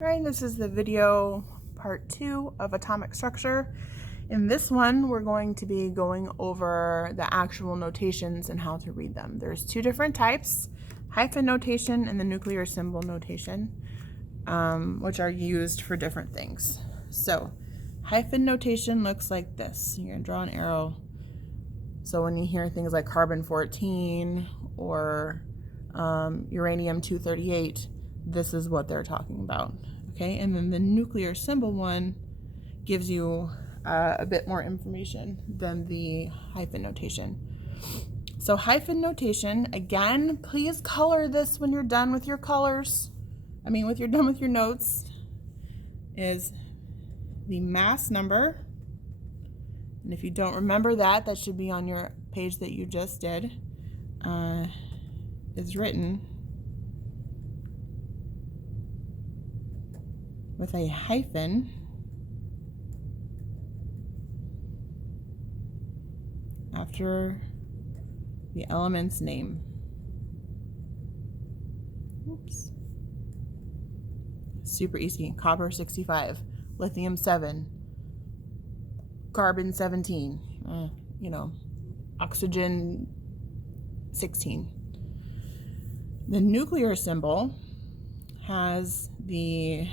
Alright, this is the video part 2 of atomic structure. In this one, we're going to be going over the actual notations and how to read them. There's two different types, hyphen notation and the nuclear symbol notation, which are used for different things. So, hyphen notation looks like this. You're going to draw an arrow. So when you hear things like carbon-14 or uranium-238, this is what they're talking about. Okay, and then the nuclear symbol one gives you a bit more information than the hyphen notation. So hyphen notation, again, please color this when you're done with your colors. When you're done with your notes, is the mass number. And if you don't remember that, that should be on your page that you just did, is written with a hyphen after the element's name. Oops. Super easy. Copper 65, lithium 7, carbon 17, oxygen 16. The nuclear symbol has the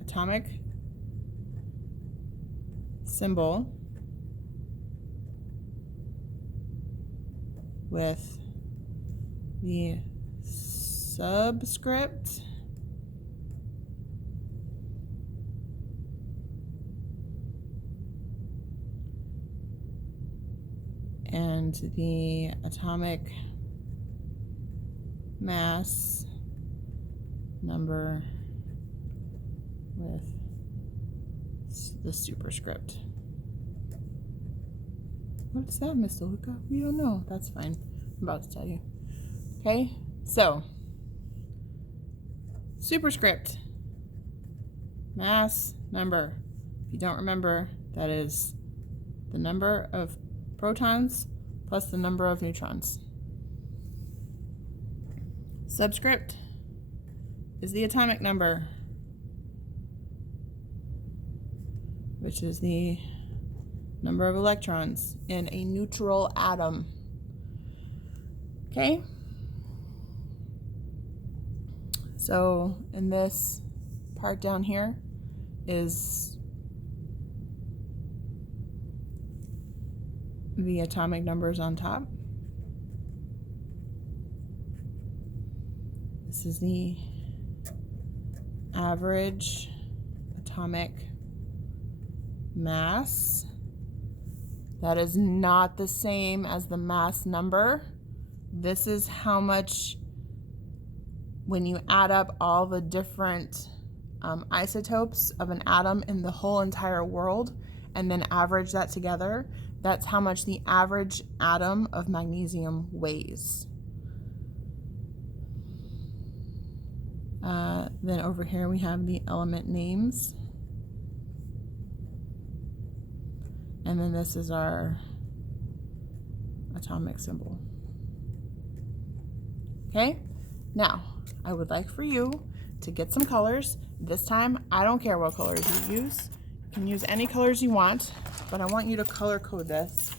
atomic symbol with the subscript and the atomic mass number with the superscript. What's that, Miss DeLuca? We don't know. That's fine. I'm about to tell you. Okay, so superscript, mass number. If you don't remember, that is the number of protons plus the number of neutrons. Subscript is the atomic number, which is the number of electrons in a neutral atom. Okay? So in this part down here is the atomic numbers on top. This is the average atomic mass. That is not the same as the mass number. This is how much, when you add up all the different isotopes of an atom in the whole entire world and then average that together, that's how much the average atom of magnesium weighs. Then over here we have the element names. And then this is our atomic symbol. Okay? Now, I would like for you to get some colors. This time, I don't care what colors you use. You can use any colors you want, but I want you to color code this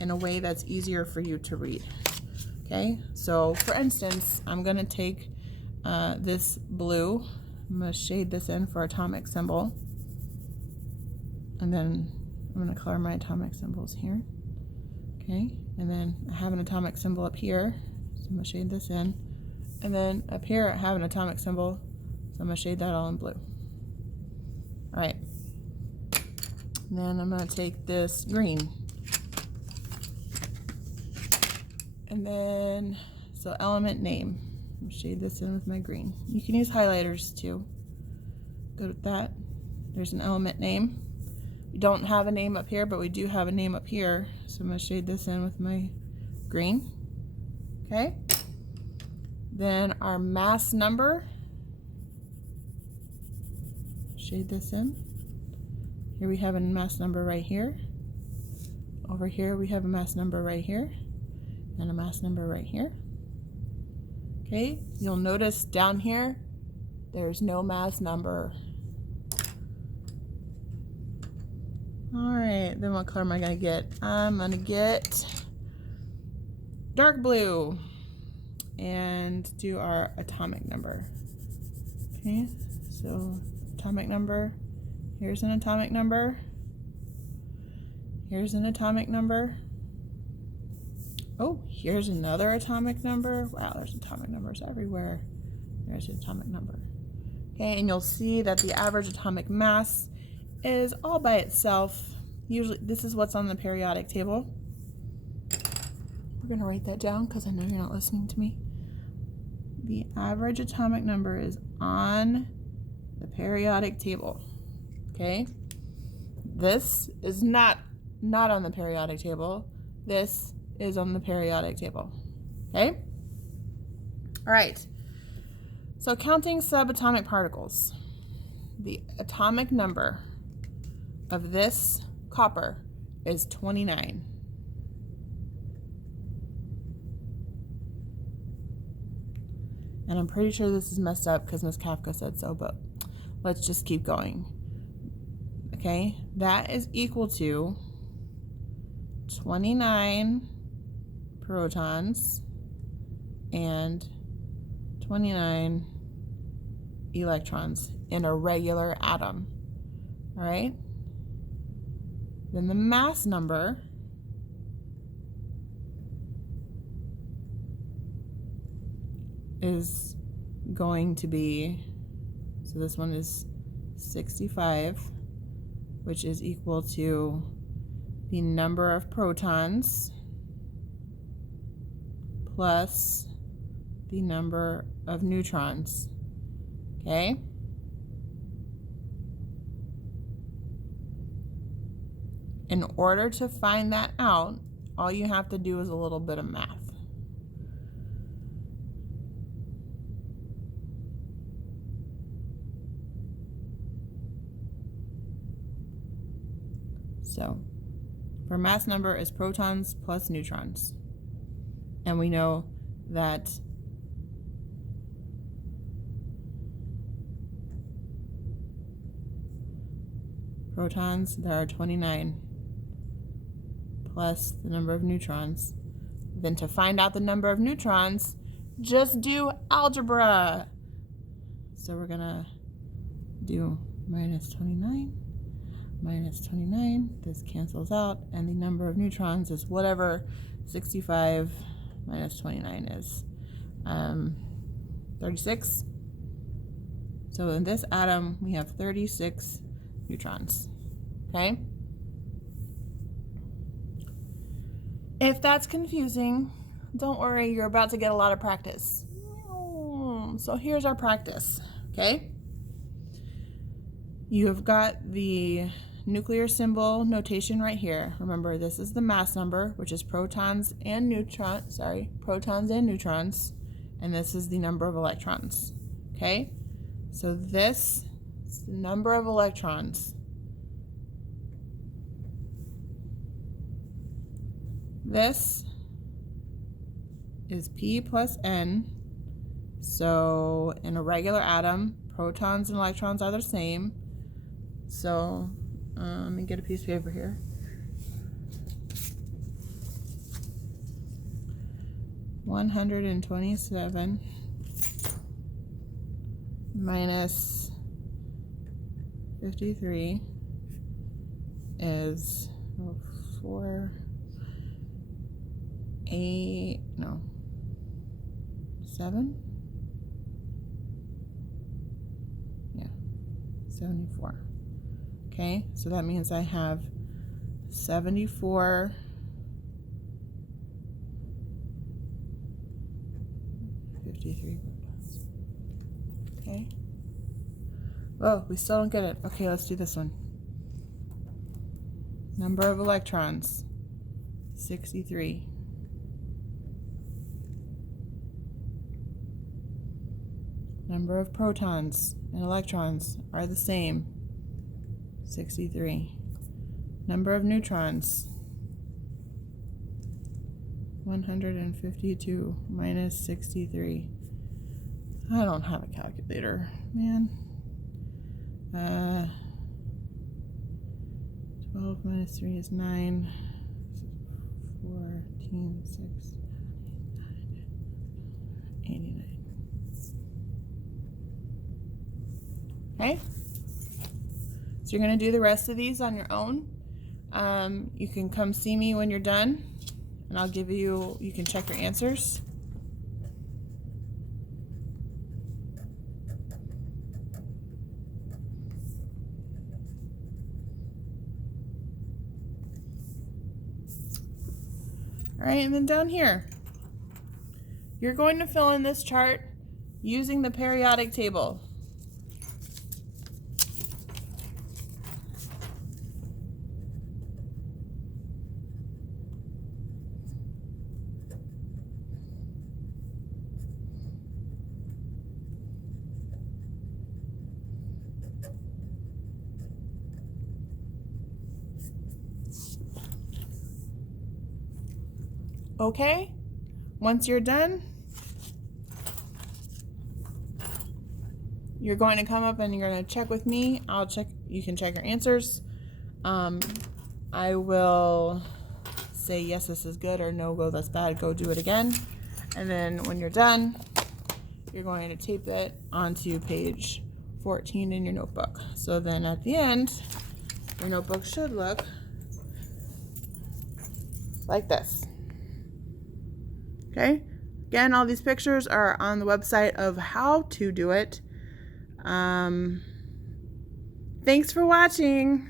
in a way that's easier for you to read. Okay? So, for instance, I'm going to take this blue. I'm going to shade this in for atomic symbol. And then I'm going to color my atomic symbols here. Okay, and then I have an atomic symbol up here, so I'm going to shade this in. And then up here I have an atomic symbol, so I'm going to shade that all in blue. Alright, then I'm going to take this green. And then, so element name. I'm going to shade this in with my green. You can use highlighters too. Good with that. There's an element name. We don't have a name up here, but we do have a name up here. So I'm going to shade this in with my green. Okay. Then our mass number. Shade this in. Here we have a mass number right here. Over here we have a mass number right here. And a mass number right here. Okay. You'll notice down here There's no mass number. All right, then what color am I gonna get? I'm gonna get dark blue and do our atomic number. Okay, so atomic number. Here's an atomic number. Here's an atomic number. Oh, here's another atomic number. Wow, there's atomic numbers everywhere. There's the atomic number. Okay, and you'll see that the average atomic mass is all by itself. Usually, this is what's on the periodic table. We're gonna write that down because I know you're not listening to me. The average atomic number is on the periodic table. Okay, this is not on the periodic table. This is on the periodic table. Okay? All right. So counting subatomic particles. The atomic number of this copper is 29. And I'm pretty sure this is messed up because Miss Kafka said so, but let's just keep going. Okay? That is equal to 29 protons and 29 electrons in a regular atom. All right? Then the mass number is going to be, so this one is 65, which is equal to the number of protons plus the number of neutrons. Okay? In order to find that out, all you have to do is a little bit of math. So, our mass number is protons plus neutrons. And we know that protons, there are 29, plus the number of neutrons. Then to find out the number of neutrons, just do algebra. So we're gonna do minus 29, minus 29. This cancels out, and the number of neutrons is whatever 65 minus 29 is. 36. So in this atom, we have 36 neutrons. Okay? If that's confusing, don't worry, you're about to get a lot of practice. So here's our practice. Okay? You have got the nuclear symbol notation right here. Remember, this is the mass number, which is protons and neutrons, and this is the number of electrons. Okay? So this is the number of electrons. This is P plus N. So in a regular atom, protons and electrons are the same. So let me get a piece of paper here. (127) minus 53 is 7? Yeah, 74. Okay, so that means I have 74 53 protons. Okay. Oh, we still don't get it. Okay, let's do this one. Number of electrons, 63. Number of protons and electrons are the same, 63. Number of neutrons, 152 minus 63. I don't have a calculator, man. 12 minus 3 is 9. 14, 6, 89. Okay? So you're going to do the rest of these on your own. You can come see me when you're done, and I'll give you, you can check your answers. All right, and then down here, you're going to fill in this chart using the periodic table. Okay, once you're done, you're going to come up and you're going to check with me. I'll check, you can check your answers. I will say yes, this is good, or no, go, that's bad, go do it again. And then when you're done, you're going to tape it onto page 14 in your notebook. So then at the end, your notebook should look like this. Okay, again, all these pictures are on the website of how to do it. Thanks for watching.